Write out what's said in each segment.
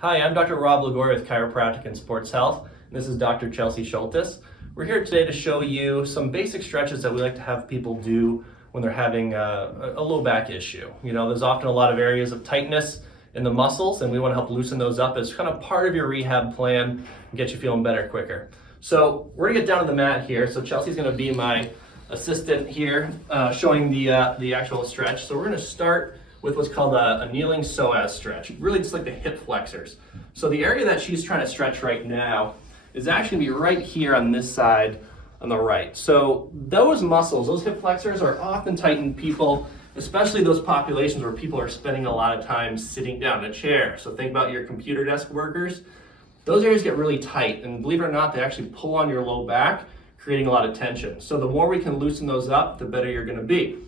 Hi, I'm Dr. Rob Lagore with Chiropractic and Sports Health. And this is Dr. Chelsea Schultes. We're here today to show you some basic stretches that we like to have people do when they're having a low back issue. You know, there's often a lot of areas of tightness in the muscles, and we want to help loosen those up as kind of part of your rehab plan and get you feeling better quicker. So we're gonna get down to the mat here. So Chelsea's gonna be my assistant here, showing the actual stretch. So we're gonna start with what's called a kneeling psoas stretch, really just like the hip flexors. So the area that she's trying to stretch right now is actually gonna be right here on this side on the right. So those muscles, those hip flexors are often tight in people, especially those populations where people are spending a lot of time sitting down in a chair. So think about your computer desk workers. Those areas get really tight, and believe it or not, they actually pull on your low back, creating a lot of tension. So the more we can loosen those up, the better you're gonna be.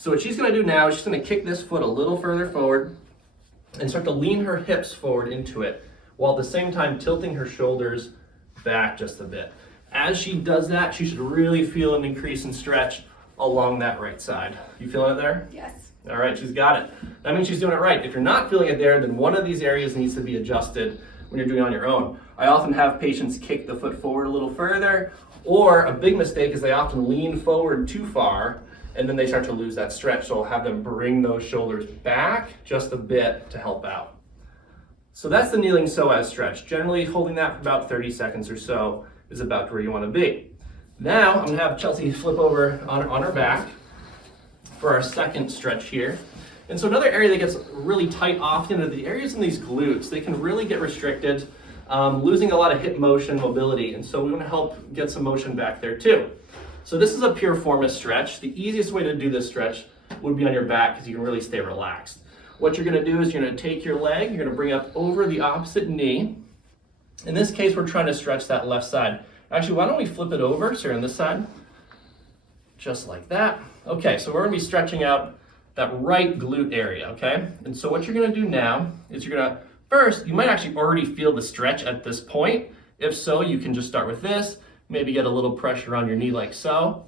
So what she's gonna do now is she's gonna kick this foot a little further forward and start to lean her hips forward into it, while at the same time tilting her shoulders back just a bit. As she does that, she should really feel an increase in stretch along that right side. You feeling it there? Yes. All right, she's got it. That means she's doing it right. If you're not feeling it there, then one of these areas needs to be adjusted when you're doing it on your own. I often have patients kick the foot forward a little further, or a big mistake is they often lean forward too far, and then they start to lose that stretch. So I'll have them bring those shoulders back just a bit to help out. So that's the kneeling psoas stretch. Generally holding that for about 30 seconds or so is about where you want to be. Now I'm gonna have Chelsea flip over on her back for our second stretch here. And so another area that gets really tight often are the areas in these glutes. They can really get restricted, losing a lot of hip motion, mobility. And so we want to help get some motion back there too. So this is a piriformis stretch. The easiest way to do this stretch would be on your back because you can really stay relaxed. What you're gonna do is you're gonna take your leg, you're gonna bring up over the opposite knee. In this case, we're trying to stretch that left side. Actually, why don't we flip it over, so you're on this side, just like that. Okay, so we're gonna be stretching out that right glute area, okay? And so what you're gonna do now is you're gonna, first, you might actually already feel the stretch at this point. If so, you can just start with this, maybe get a little pressure on your knee like so.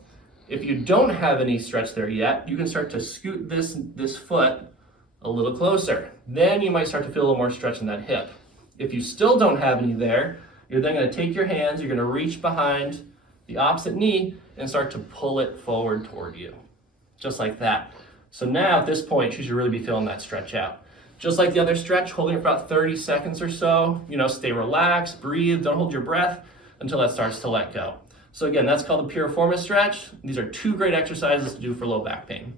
If you don't have any stretch there yet, you can start to scoot this foot a little closer. Then you might start to feel a little more stretch in that hip. If you still don't have any there, you're then gonna take your hands, you're gonna reach behind the opposite knee and start to pull it forward toward you, just like that. So now at this point, you should really be feeling that stretch out. Just like the other stretch, holding it for about 30 seconds or so, stay relaxed, breathe, don't hold your breath until that starts to let go. So again, that's called the piriformis stretch. These are two great exercises to do for low back pain.